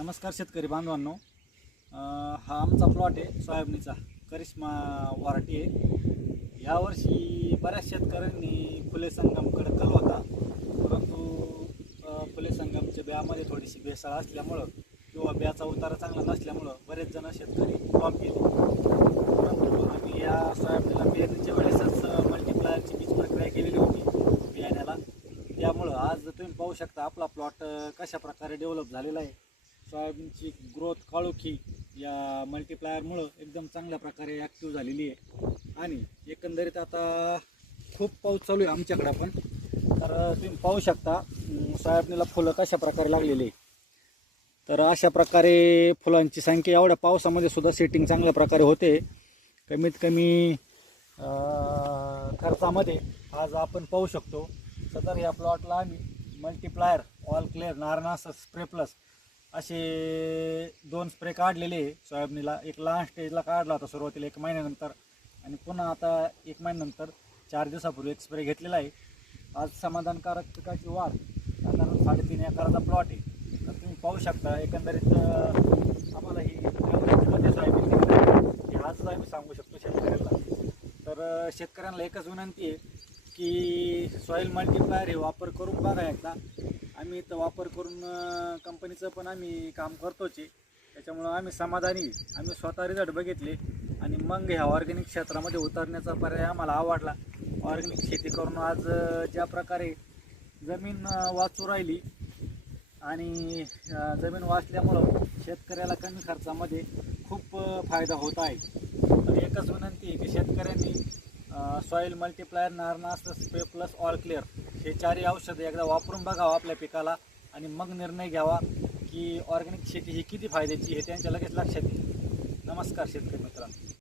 नमस्कार शेतकरी बांधवांनो. हा आमचा प्लॉट आहे सोयाबीनचा. करिश्मा व्हरायटी आहे. यावर्षी बऱ्याच शेतकऱ्यांनी फुले संगमकडे कल होता, परंतु फुले संगमच्या बियामध्ये थोडीशी भेसळ असल्यामुळं किंवा बियाचा उतारा चांगला नसल्यामुळं बरेच जण शेतकरी ड्रॉप गेले. परंतु आम्ही या सोयाबीनला पेरणीच्या वेळेसच मल्टीप्लायरची बीज प्रक्रिया केलेली होती बियाण्याला. त्यामुळं आज तुम्ही पाहू शकता आपला प्लॉट कशा प्रकारे डेव्हलप झालेला आहे. सोयाबीनची ग्रोथ काळोखी या मल्टीप्लायरमुळं एकदम चांगल्या प्रकारे ॲक्टिव्ह झालेली आहे. आणि एकंदरीत आता खूप पाऊस चालू आहे आमच्याकडं पण. तर तुम्ही पाहू शकता सोयाबीनला फुलं कशा प्रकारे लागलेली आहे. तर अशा प्रकारे फुलांची संख्या एवढ्या पावसामध्ये सुद्धा सेटिंग चांगल्या प्रकारे होते. कमीत कमी खर्चामध्ये आज आपण पाहू शकतो. सदर या प्लॉटला आम्ही मल्टीप्लायर, ऑल क्लिअर, नारनास, स्प्रे प्लस असे 2 स्प्रे काढलेले आहे सोयाबीनला. एक लहान स्टेजला काढला होता सुरुवातीला 1 महिन्यानंतर, आणि पुन्हा आता 1 महिन्यानंतर 4 दिवसापूर्वी एक स्प्रे घेतलेला आहे. आज समाधानकारक पिकाची वाढ, साधारण 3.5 एकराचा प्लॉट आहे. तर तुम्ही पाहू शकता एकंदरीत आम्हाला ही सोयाबीन हे आजच आम्ही सांगू शकतो शेतकऱ्यांना. तर शेतकऱ्यांना एकच विनंती आहे की सॉईल मल्टीप्लायर हे वापर करून बघा एकदा. आम्ही इथं वापर करून कंपनीचं पण आम्ही काम करतोच आहे, त्याच्यामुळं आम्ही समाधानी. आम्ही स्वतः रिझल्ट बघितले आणि मग ह्या ऑर्गॅनिक क्षेत्रामध्ये उतरण्याचा पर्याय आम्हाला आवडला. ऑर्गॅनिक शेती करून आज ज्या प्रकारे जमीन वाचू राहिली आणि जमीन वाचल्यामुळं शेतकऱ्याला कमी खर्चामध्ये खूप फायदा होत आहे. तर एकच विनंती आहे की शेतकऱ्यांनी सॉईल मल्टीप्लायर, नारनास, स्प्रे प्लस, ऑल क्लिअर हे 4ही औषधं एकदा वापरून बघावं आपल्या पिकाला, आणि मग निर्णय घ्यावा की ऑर्गॅनिक शेती ही किती फायद्याची हे त्यांच्या लगेच लक्षात येईल. नमस्कार शेतकरी मित्रांनो.